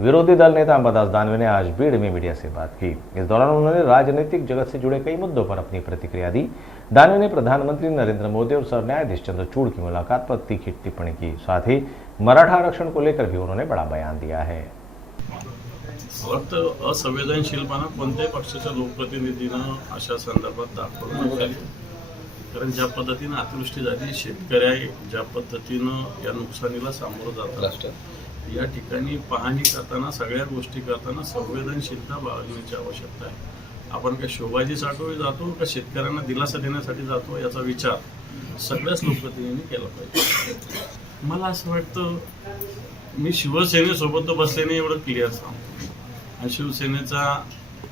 विरोधी दल नेता अंबादास दानवे ने आज भीड़ में मीडिया से बात की। इस दौरान उन्होंने राजनीतिक जगत से जुड़े कई मुद्दों पर अपनी प्रतिक्रिया दी। दानवे ने प्रधानमंत्री नरेंद्र मोदी और सर न्यायाधीश चंद्रचूड़ की मुलाकात पर तीखी टिप्पणी की। साथ ही मराठा आरक्षण को लेकर भी उन्होंने बड़ा बयान दिया है। असंवेदनशीलपणा कोणत्याही पक्षाच्या लोकप्रतिनिधीनं अशा संदर्भात दाखवलं नसावे, कारण ज्या पद्धतीनं अतिवृष्टी झाली, शेतकरी ज्या पद्धतीनं या नुकसानीला सामोरं जातात, या ठिकाणी पाहणी करताना सगळ्या गोष्टी करताना संवेदनशीलता बाळगण्याची आवश्यकता आहे। आपण काय शोभाजीसाठी जातो का शेतकऱ्यांना दिलासा देण्यासाठी जातो याचा विचार सगळ्याच लोकप्रतिनिधींनी केला पाहिजे। मला असं वाटतं, मी शिवसेनेसोबत तर बसले नाही एवढं क्लिअर सांगतो, आणि शिवसेनेचा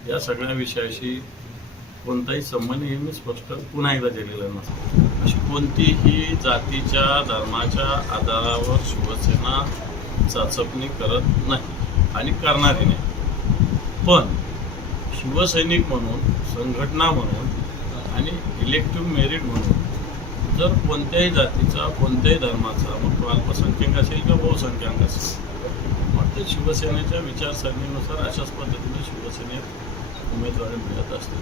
या सगळ्या विषयाशी कोणताही संबंध हे मी स्पष्ट पुन्हा एकदा दिलेला नसतो। अशी कोणतीही जातीच्या धर्माच्या आधारावर शिवसेना चाचपणी करत नाही आणि करणारी नाही। पण शिवसैनिक म्हणून, संघटना म्हणून आणि इलेक्टिव्ह मेरिट म्हणून जर कोणत्याही जातीचा, कोणत्याही धर्माचा, मग तो अल्पसंख्याक असेल किंवा बहुसंख्याक असेल, मग ते शिवसेनेच्या विचारसरणीनुसार अशाच पद्धतीने शिवसेनेत उमेदवारी मिळत असते।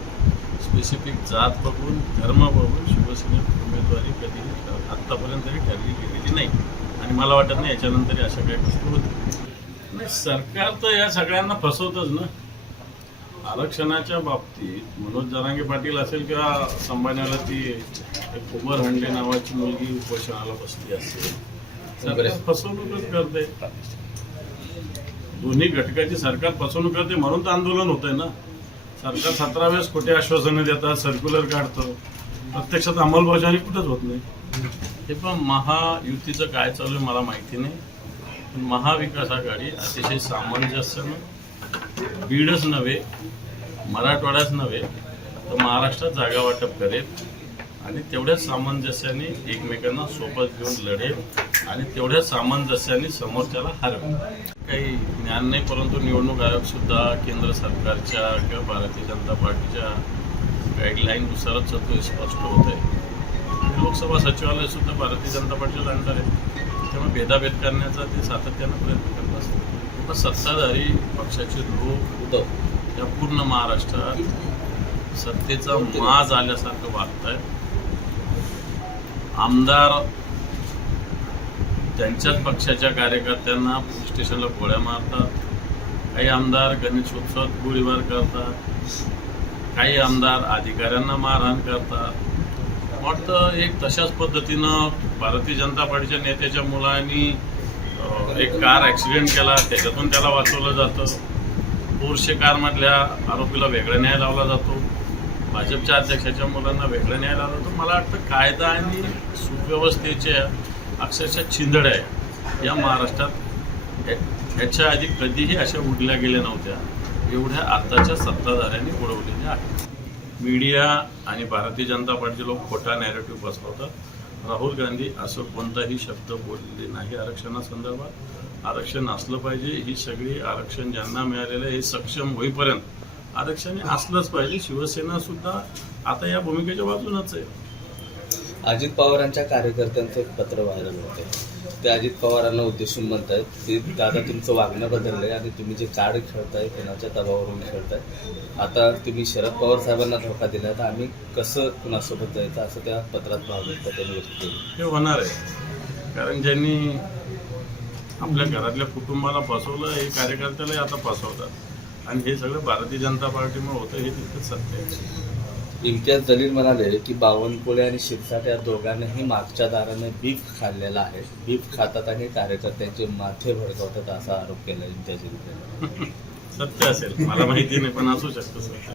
स्पेसिफिक जात बघून, धर्म बघून शिवसेनेत उमेदवारी कधीही आत्तापर्यंत तरी ठरली गेलेली नाही, आणि मला वाटत नाही याच्यानंतर अशा काही गोष्टी होतील। नाही, सरकार तर या सगळ्यांना फसवतच ना। आरक्षणाच्या बाबतीत मनोज जरांगे पाटील असेल किंवा संभाजीला ती कुबर हंडे नावाची मुलगी उपोषणाला बसली असेल, सरकार फसवणूकच करते। दोन्ही घटकाची सरकार फसवणूक करते म्हणून तर आंदोलन होतंय ना। सरकार 17 वेळेस खोटे आश्वासनं देतात, सर्क्युलर काढतं, प्रत्यक्षात अंमलबजावणी कुठंच होत नाही। हे पण महायुतीचं काय चालू आहे मला माहिती नाही, पण महाविकास आघाडी अतिशय सामंजस्यानं बीडच नव्हे, मराठवाड्याच नव्हे तर महाराष्ट्रात जागा वाटप करेल, आणि तेवढ्याच सामंजस्याने एकमेकांना सोबत घेऊन लढेल, आणि तेवढ्याच सामंजस्याने समोरच्याला हरवेल। काही ज्ञान नाही, परंतु निवडणूक आयोग सुद्धा केंद्र सरकारच्या किंवा भारतीय जनता पार्टीच्या गाईडलाईननुसारच तो स्पष्ट होत आहे। लोकसभा सचिवालय सुद्धा भारतीय जनता पार्टीला अंडर आहे, त्यामुळे भेदाभेद करण्याचा ते सातत्यानं प्रयत्न करत असतात। सत्ताधारी पक्षाचे लोक या पूर्ण महाराष्ट्रात सत्तेचा माज आल्यासारखं वागत आहेत। आमदार त्यांच्याच पक्षाच्या कार्यकर्त्यांना पोलीस स्टेशनला गोळ्या मारतात, काही आमदार गणेशोत्सवात गोळीबार करतात, काही आमदार अधिकाऱ्यांना मारहाण करतात। वाटतं एक तशाच पद्धतीनं भारतीय जनता पार्टीच्या नेत्याच्या मुलांनी एक कार ॲक्सिडेंट केला, त्याच्यातून त्याला वाचवलं जातं। पोर्शे कारमधल्या आरोपीला वेगळा न्याय लावला जातो, भाजपच्या अध्यक्षाच्या मुलांना वेगळा न्याय लावला जातो। मला वाटतं कायदा आणि सुव्यवस्थेच्या अक्षरशः चिंधड्या या महाराष्ट्रात याच्या आधी कधीही अशा उडल्या गेल्या नव्हत्या, एवढ्या आताच्या सत्ताधाऱ्यांनी उडवलेल्या आहेत। मीडिया आणि भारतीय जनता पार्टीचे लोक खोटा नॅरेटिव्ह पसरवतात। राहुल गांधी असं कोणताही शब्द बोललेले नाही आरक्षणासंदर्भात। आरक्षण असलं पाहिजे, ही सगळी आरक्षण ज्यांना मिळालेलं हे सक्षम होईपर्यंत आरक्षण असलंच पाहिजे। शिवसेना सुद्धा आता या भूमिकेच्या बाजूनच आहे। अजित पवारांच्या कार्यकर्त्यांचं एक पत्र व्हायरल होते, ते अजित पवारांना उद्देशून म्हणतायत की दादा तुमचं वागणं बदललंय आणि तुम्ही जे कार्ड खेळताय कोणाच्या दबावावरून खेळताय, आता तुम्ही शरद पवार साहेबांना धोका दिला तर आम्ही कसं कुणासोबत जायचं, असं त्या पत्रात भावनिकता त्यांनी व्यक्त केली। हे होणार आहे, कारण ज्यांनी आपल्या घरातल्या कुटुंबाला फसवलं हे कार्यकर्त्यालाही आता फसवतात, आणि हे सगळं भारतीय जनता पार्टीमुळे होतं हे तितकंच सत्य आहे। इम्तियाज जलील म्हणाले की बावनकुळे आणि शिरसाट या दोघांनाही मागच्या दाराने बीफ खाल्लेला आहे, बीफ खातात आणि कार्यकर्त्यांचे माथे भडकवतात, असा आरोप केला इम्तियाज जलील। सत्य असेल, मला माहिती नाही, पण असू शकतं सर।